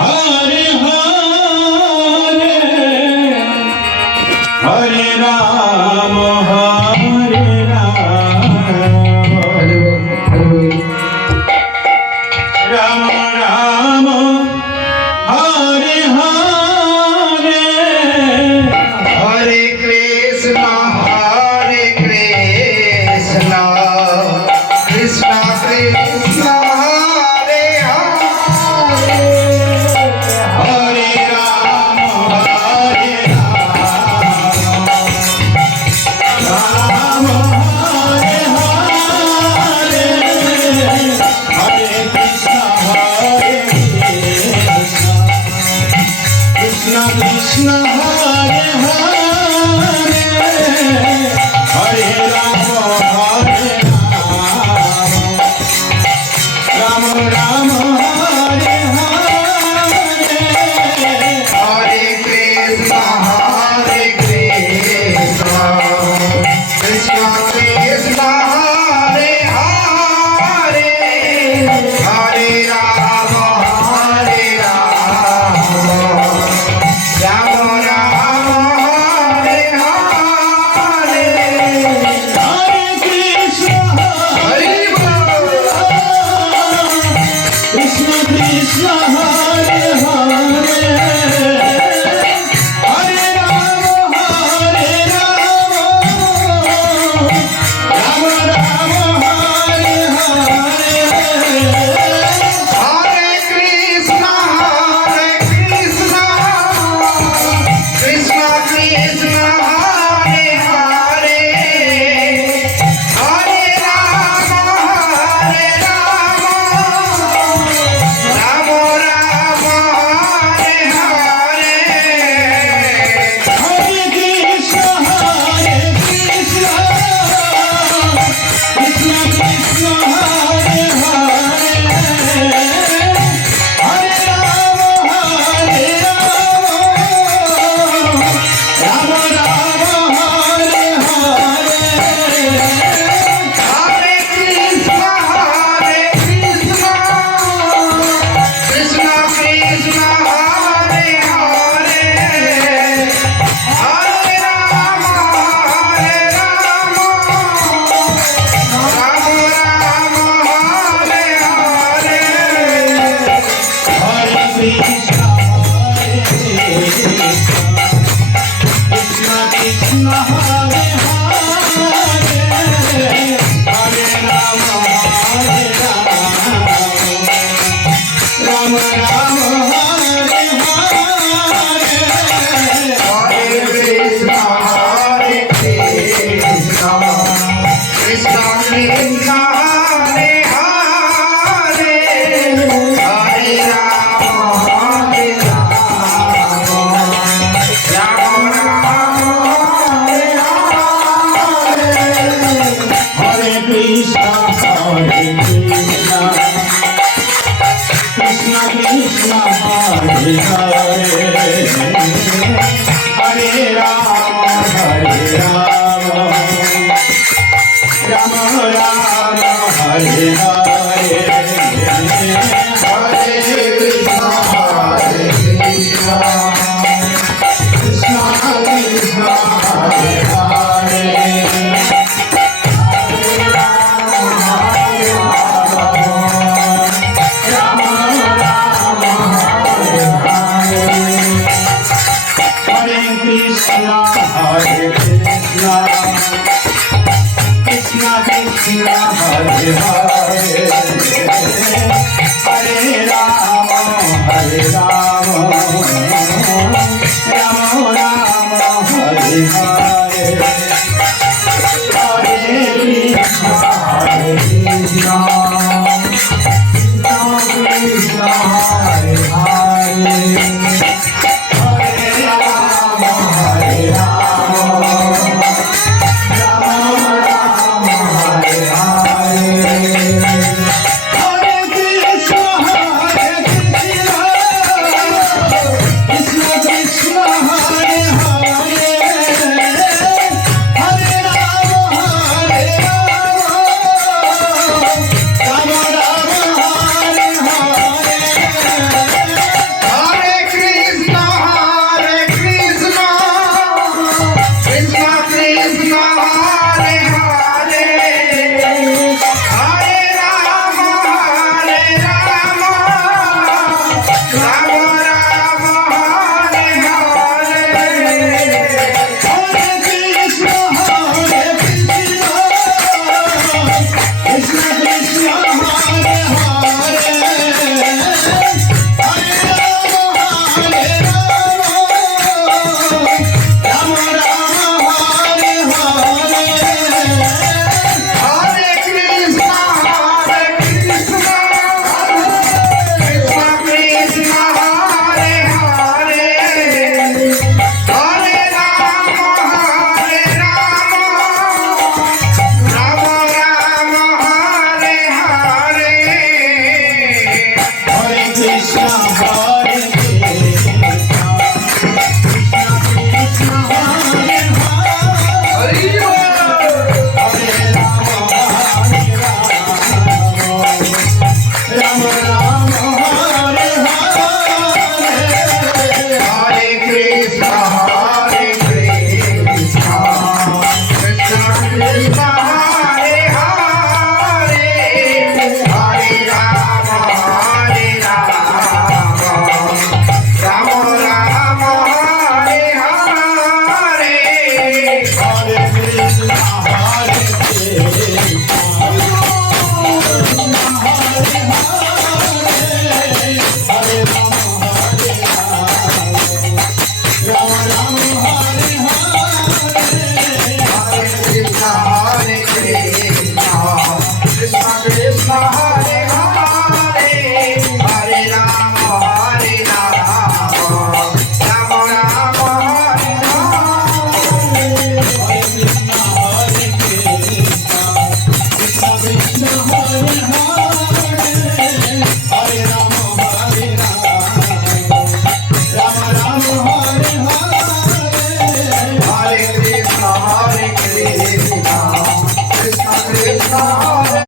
Hare Hare Hare Rama Hare Rama Rama Rama Hare Hare Hare Krishna Krishna Krishna Hare Hare Hare Rama Hare Rama Rama Hare Hare Hare Krishna Krishna Krishna Hare Hare Hare Rama Hare Rama Rama Hare Hare Hare Krishna Krishna Krishna Hare Hare Hare Rama Rama Rama Hare Hare Hare Krishna Hare Krishna Krishna Hare Hare Hare Rama Rama Rama Hare Hare Hare Krishna Krishna Krishna Hare Hare Hare Rama Rama Rama Hare Hare Hare Krishna Krishna Krishna Hare Hare Hare Rama Rama Rama Hare Hare Hare Krishna Krishna Krishna Hare Hare Hare Rama Rama Hare Hare Hare Krishna Krishna Krishna Hare Hare Hare Rama Rama Rama Hare Hare Hare Krishna Krishna Krishna Hare Hare Hare Rama Rama Hare Hare Krishna Krishna Krishna Hare Hare Hare Rama Rama Rama Hare Hare Hare Krishna Krishna Krishna Hare Hare Hare Krishna Krishna Krishna Hare Hare Hare Rama Rama Rama Hare Hare Hare Krishna Krishna Krishna Hare Hare Hare Rama Krishna